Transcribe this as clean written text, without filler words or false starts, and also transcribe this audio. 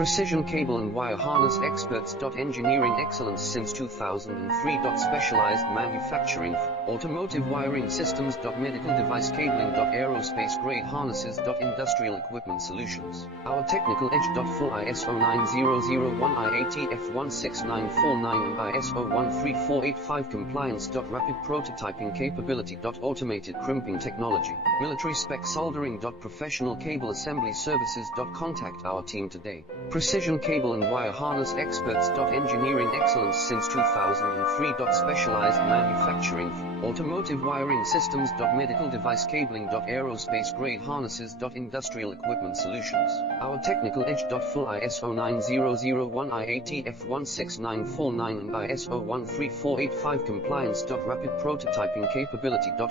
Precision cable and wire harness experts. Engineering excellence since 2003. Specialized manufacturing, automotive wiring systems. Medical device cabling. Aerospace grade harnesses. Industrial equipment solutions. Our technical edge. Full ISO 9001 IATF 16949 and ISO 13485 compliance. Rapid prototyping capability. Automated crimping technology. Military spec soldering. Professional cable assembly services. Contact our team today. Precision cable and wire harness experts. Engineering excellence since 2003. Specialized manufacturing, automotive wiring systems. Medical device cabling. Aerospace grade harnesses. Industrial equipment solutions. Our technical edge. Full ISO 9001 IATF 16949 and ISO 13485 compliance. Rapid prototyping capability.